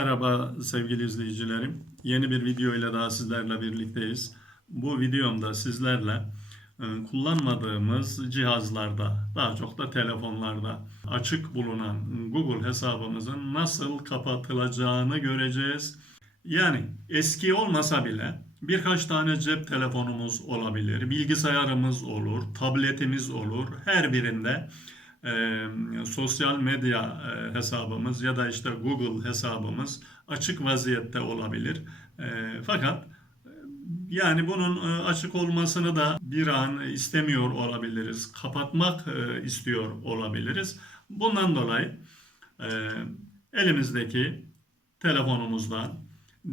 Merhaba sevgili izleyicilerim. Yeni bir video ile daha sizlerle birlikteyiz. Bu videomda sizlerle e, kullanmadığımız cihazlarda, daha çok da telefonlarda açık bulunan Google hesabımızın nasıl kapatılacağını göreceğiz. Yani eski olmasa bile birkaç tane cep telefonumuz olabilir, bilgisayarımız olur, tabletimiz olur. Her birinde e, sosyal medya e, hesabımız ya da işte Google hesabımız açık vaziyette olabilir. E, fakat yani bunun açık olmasını da bir an istemiyor olabiliriz. Kapatmak istiyor olabiliriz. Bundan dolayı elimizdeki telefonumuzdan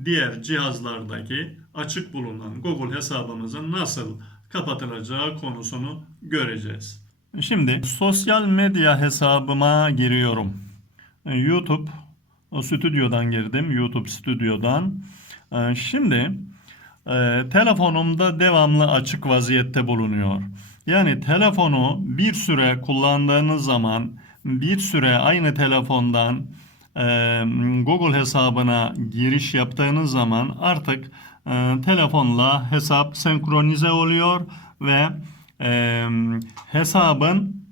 diğer cihazlardaki açık bulunan Google hesabımızın nasıl kapatılacağı konusunu göreceğiz. Şimdi sosyal medya hesabıma giriyorum. YouTube o stüdyodan girdim. YouTube stüdyodan. Ee, Şimdi e, telefonumda devamlı açık vaziyette bulunuyor. Yani telefonu bir süre kullandığınız zaman bir süre aynı telefondan e, Google hesabına giriş yaptığınız zaman artık e, telefonla hesap senkronize oluyor ve e, hesabın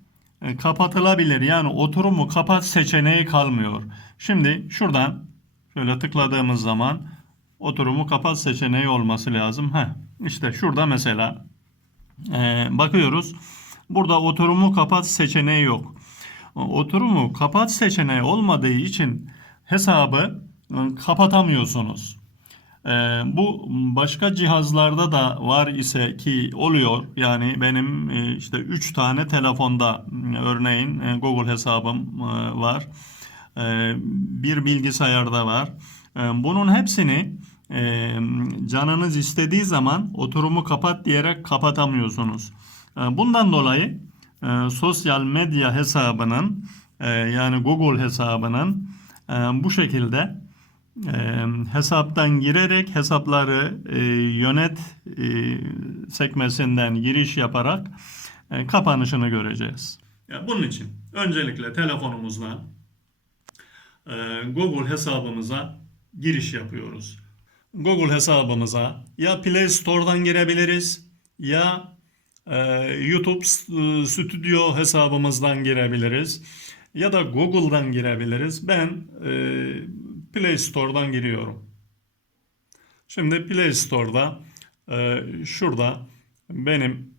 kapatılabilir yani oturumu kapat seçeneği kalmıyor. Şimdi şuradan şöyle tıkladığımız zaman oturumu kapat seçeneği olması lazım. Heh, işte şurada mesela e, bakıyoruz. Burada oturumu kapat seçeneği yok. Oturumu kapat seçeneği olmadığı için hesabı e, kapatamıyorsunuz. Ee, bu başka cihazlarda da var ise ki oluyor. Yani benim e, işte 3 tane telefonda örneğin e, Google hesabım e, var. E, bir bilgisayarda var. E, bunun hepsini canınız istediği zaman oturumu kapat diyerek kapatamıyorsunuz. Bundan dolayı sosyal medya hesabının yani Google hesabının bu şekilde e, hesaptan girerek hesapları e, yönet e, sekmesinden giriş yaparak e, kapanışını göreceğiz. Ya bunun için öncelikle telefonumuzla e, Google hesabımıza giriş yapıyoruz. Google hesabımıza ya Play Store'dan girebiliriz ya e, YouTube e, Studio hesabımızdan girebiliriz ya da Google'dan girebiliriz. Ben e, Play Store'dan giriyorum. Şimdi Play Store'da e, şurada benim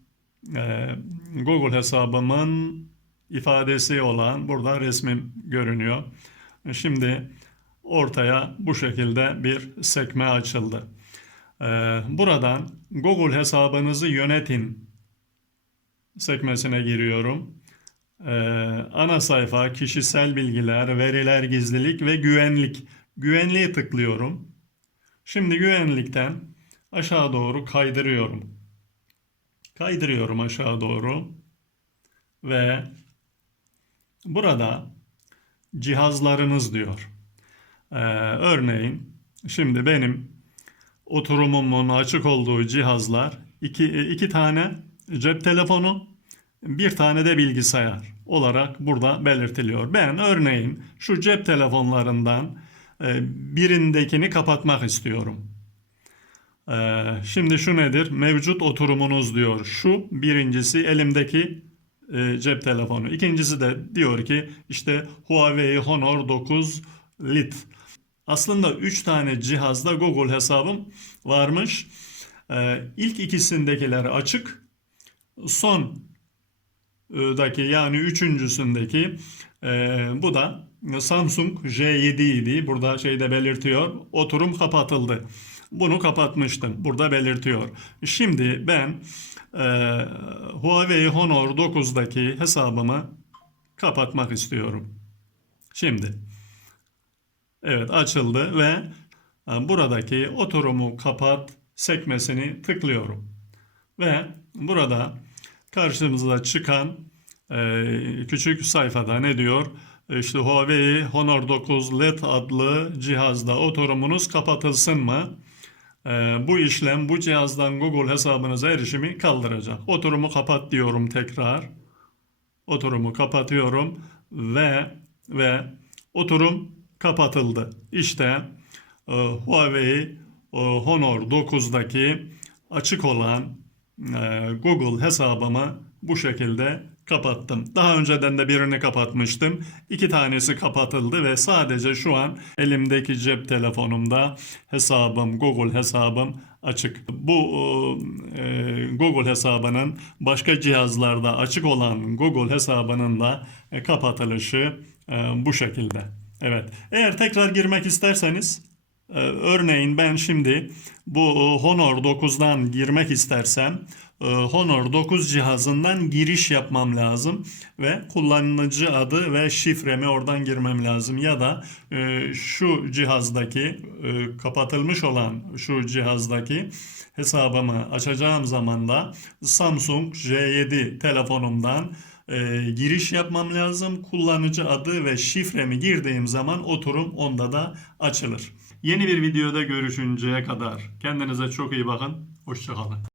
e, Google hesabımın ifadesi olan burada resmim görünüyor. Şimdi ortaya bu şekilde bir sekme açıldı. E, buradan Google hesabınızı yönetin sekmesine giriyorum. Ee, ana sayfa, kişisel bilgiler, veriler gizlilik ve güvenlik. Güvenliğe tıklıyorum. Şimdi güvenlikten aşağı doğru kaydırıyorum. Kaydırıyorum aşağı doğru. Ve burada cihazlarınız diyor. Ee, örneğin şimdi benim oturumumun açık olduğu cihazlar iki, iki tane cep telefonu bir tane de bilgisayar olarak burada belirtiliyor. Ben örneğin şu cep telefonlarından e, birindekini kapatmak istiyorum. E, şimdi şu nedir? Mevcut oturumunuz diyor. Şu birincisi elimdeki e, cep telefonu. İkincisi de diyor ki işte Huawei Honor 9 Lite. Aslında 3 tane cihazda Google hesabım varmış. İlk ikisindekiler açık. Son daki yani üçüncüsündeki e, bu da Samsung J7 idi. Burada şeyde belirtiyor. Oturum kapatıldı. Bunu kapatmıştım. Burada belirtiyor. Şimdi ben e, Huawei Honor 9'daki hesabımı kapatmak istiyorum. Şimdi evet açıldı ve e, buradaki oturumu kapat sekmesini tıklıyorum. Ve burada karşımıza çıkan e, küçük sayfada ne diyor? İşte Huawei Honor 9 LED adlı cihazda oturumunuz kapatılsın mı? E, bu işlem bu cihazdan Google hesabınıza erişimi kaldıracak. Oturumu kapat diyorum tekrar. Oturumu kapatıyorum ve ve oturum kapatıldı. İşte e, Huawei e, Honor 9'daki açık olan e, Google hesabımı bu şekilde kapattım. Daha önceden de birini kapatmıştım. İki tanesi kapatıldı ve sadece şu an elimdeki cep telefonumda hesabım, Google hesabım açık. Bu e, Google hesabının başka cihazlarda açık olan Google hesabının da e, kapatılışı e, bu şekilde. Evet. Eğer tekrar girmek isterseniz ee, Örneğin ben şimdi bu e, Honor 9'dan girmek istersem e, Honor 9 cihazından giriş yapmam lazım ve kullanıcı adı ve şifremi oradan girmem lazım ya da e, şu cihazdaki e, kapatılmış olan şu cihazdaki hesabımı açacağım zaman da Samsung J7 telefonumdan e, giriş yapmam lazım. Kullanıcı adı ve şifremi girdiğim zaman oturum onda da açılır. Yeni bir videoda görüşünceye kadar kendinize çok iyi bakın. Hoşçakalın.